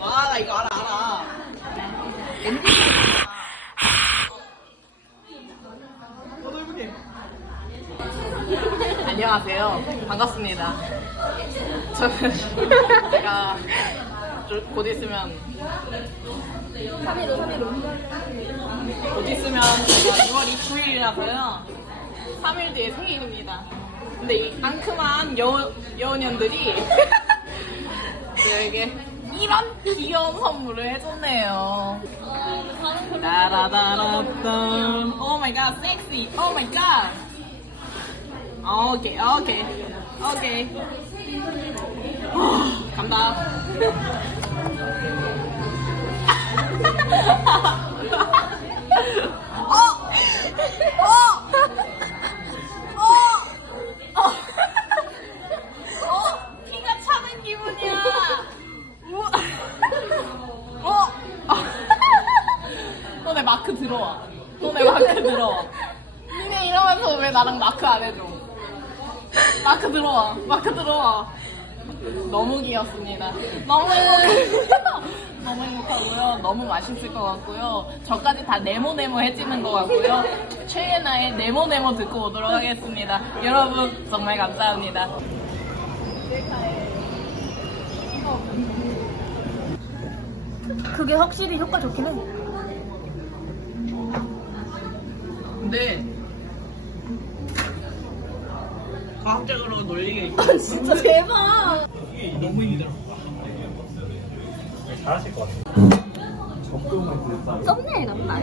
아, 나 이거 알아, 알아. 안녕하세요. 반갑습니다. 저는 제가 좀- 곧 있으면 3일로 3일로 곧 있으면 제가 6월 29일이라서요. 3일 뒤에 생일입니다. 근데 이 앙큼한 여우, 여우년들이 저에게 이런 귀여운 선물을 해줬네요. 따라다라딴. 오 마이 갓, 섹시. 오 마이 갓. 오케이, 오케이, 오케이. 후, 간다. 마크 들어와. 너네 마크 들어와. 니네 이러면서 왜 나랑 마크 안 해줘? 마크 들어와. 마크 들어와. 너무 귀엽습니다. 너무 너무 행복하고요. 너무 맛있을 것 같고요. 저까지 다 네모네모 해지는 것 같고요. 최애나의 네모네모 듣고 오도록 하겠습니다. 여러분 정말 감사합니다. 그게 확실히 효과 좋긴 해 근데 과학적으로 논리가 있 아, 진짜 대박 너무 힘들어. 잘하실 것 같아요. 썸네일 같다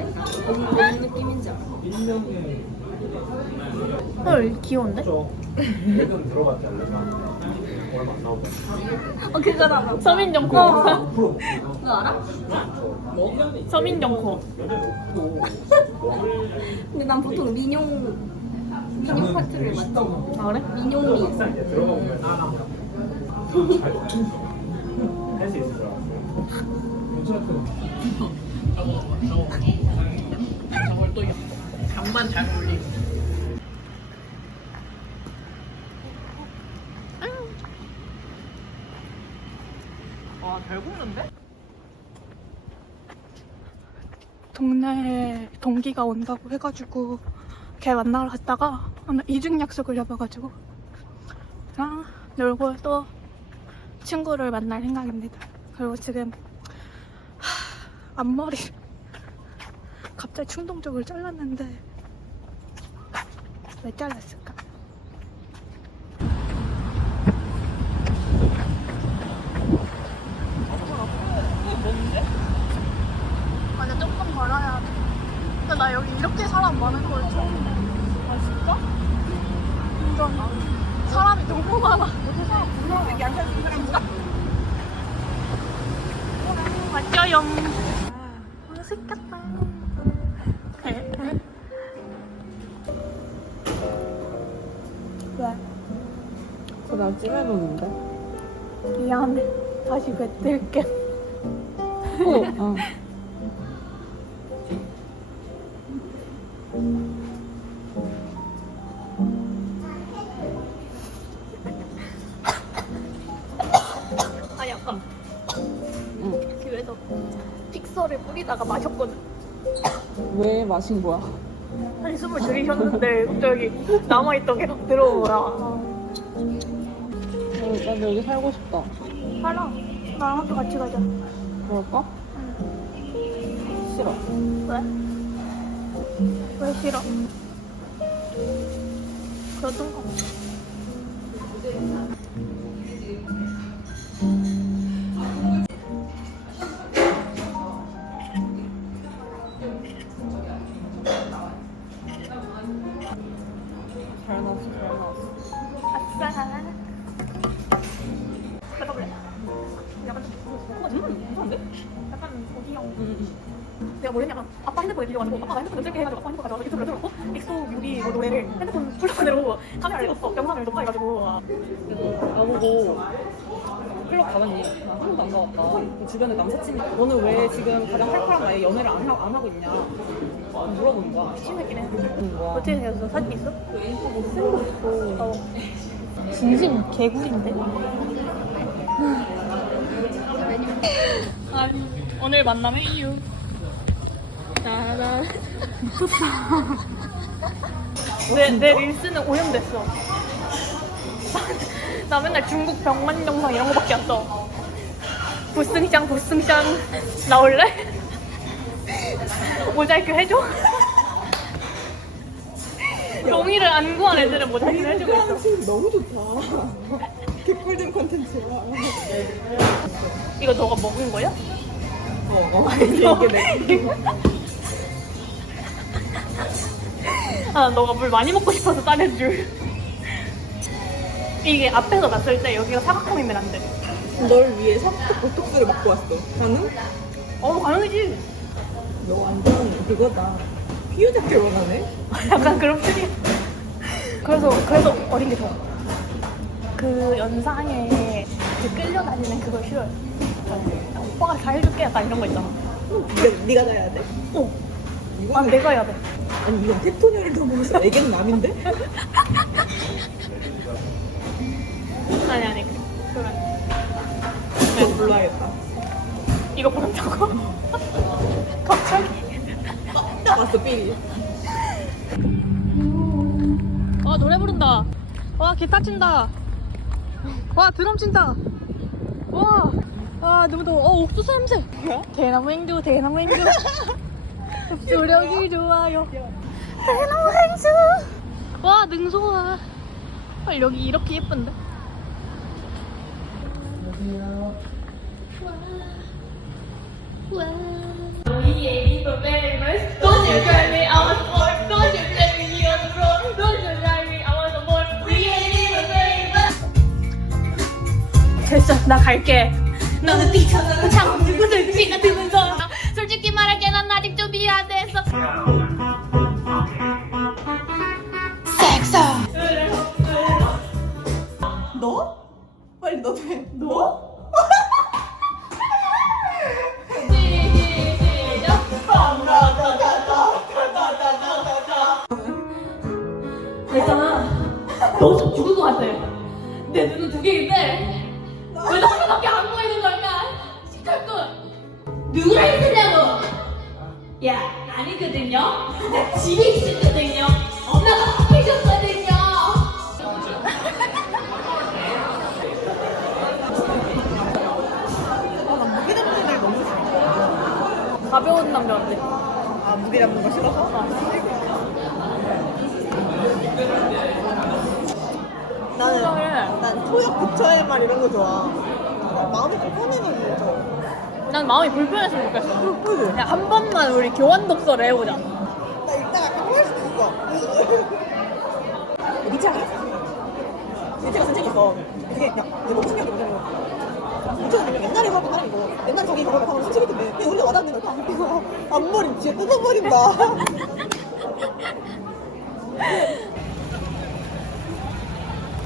무슨 느낌인지 알아 1년에 헐 귀여운데? 저 예전 들어갔지 않나? 얼마 안 나오고 어 그거 알아 서민정 코. 5% 먹고 그거 알아? 서민정 코. 근데 난 보통 민용 민용 파트를 맞지 아 그래? 민용리 이제 들어가 보면 할수 있을 줄. 저걸 또 장만 잘 어울리고. 와, 잘 굽는데? 동네에 동기가 온다고 해가지고 걔 만나러 갔다가 이중 약속을 잡아가지고 아, 놀고 또 친구를 만날 생각입니다. 그리고 지금 하, 앞머리 갑자기 충동적으로 잘랐는데 왜 잘랐을까? 아니 조금 걸어야 돼. 근데 나 여기 이렇게 사람 많은 걸 처음 봐. 아 진짜? 완전 사람이 너무 많아. 여기 사람 분명히 앉아있는 사람 누가? 맞죠요. 맛있겠다. 나 찜해놓는데? 미안해. 다시 뱉을게. 어. 아 약간 집에서 픽서를 뿌리다가 마셨거든. 왜 마신 거야? 한 숨을 들이셨는데 갑자기 남아있던 게막 들어온 거야. 나도 여기 살고 싶다. 살아. 나랑 학교 같이 가자. 그럴까? 싫어. 왜? 왜 싫어? 그러던가. 음, 이상한데? 약간. 응, 내가 뭘 했냐면 아빠 핸드폰에 빌려가지고 아빠가 핸드폰을 쓸게 해가지고 아빠 핸드폰 가져와서 유튜브를 틀어놓고 엑소 뮤비 뭐 노래를 핸드폰 풀폰으로 카메라를 찍었어 영상을 녹화해가지고 그래서 나보고 클럽 가봤니? 나 한 번도 안 가봤다. 그 주변에 남사친이 너는 왜 지금 가장 활발한 나이에 연애를 안, 하, 안 하고 있냐? 물어보는 거야. 신기했긴 해 물어보는 거야. 어떻게 생겼어? 사진 있어? 못생겼어. 어. 진심 개구리인데? 아니, 오늘 만남의 이유. 나나 내, 내 릴스는 오염됐어. 나 맨날 중국 병만 영상 이런 거밖에 안 써. 부승샹 부승샹 나올래? 모자이크 해줘? 동의를 안 구한 애들은 모자이크 해주고 있어. 너무 좋다. 개꿀잼 콘텐츠야. 이거 너가 먹은 거야? 어, 어. 이게 내. 아, 너가 물 많이 먹고 싶어서 따낸 줄. 이게 앞에서 봤을 때 여기가 사각형이면 안 돼. 널 위해 사쿠 보톡스를 먹고 왔어. 가능? 어, 가능이지. 너 완전 그거다. 피우잡게 원하네? 약간 그런 필이. 그래서, 그래서 어린 게 좋아. 그 연상에 그 끌려다니는 그거 싫어요. 오빠가 다 해줄게. 약간 이런 거 있잖아. 네가, 네가 다 해야 돼? 어. 이건 아, 내가 해야 돼. 아니 이건 더 먹었어. 애기는 남인데? 아니, 아니. 그러면 너 불러야겠다. 이거 부른다고? 갑자기. 딱 왔어 삐리. 와 노래 부른다. 와 기타 친다. 와 드럼 친다. 와. 아 너무 더워. 어 옥수수 냄새. 대나무 행주 대나무 행주. 흡수력이 좋아요. 대나무 행주. 와 능소아. 아, 여기 이렇게 예쁜데? Don't 나 갈게. 너는 뛰쳐나는 창문 누구들 피가 들면서 솔직히 말할게 난 아직 좀 미안해서 섹스 너? 빨리 너도 해. 너? 너좀 죽을 것 같아 내 눈은 두 개인데 왜나 하나밖에 안 보이는 걸까? 시끌꾼 누구랑 있으냐고? 야 아니거든요? 나 집에 있었거든요. 엄마가 부처의 말 이런 거 좋아. 마음이 좀 편해가지고 저. 난 마음이 불편했으면 좋겠어 그지? 그냥 한 번만 우리 교환 독서를 해보자 나 이따가 깜빡할 수도 있어. 니체 알아? 니체가 선생이 있어. 그게 그냥 이게 너무 신기하게 뭐냐면 니체가 옛날에 하고 사람이고 옛날에 자기 그거 하면 솔직히 근데 우리가 와닿는 걸다 앞에서 앞머리 뒤에 뜯어버린다.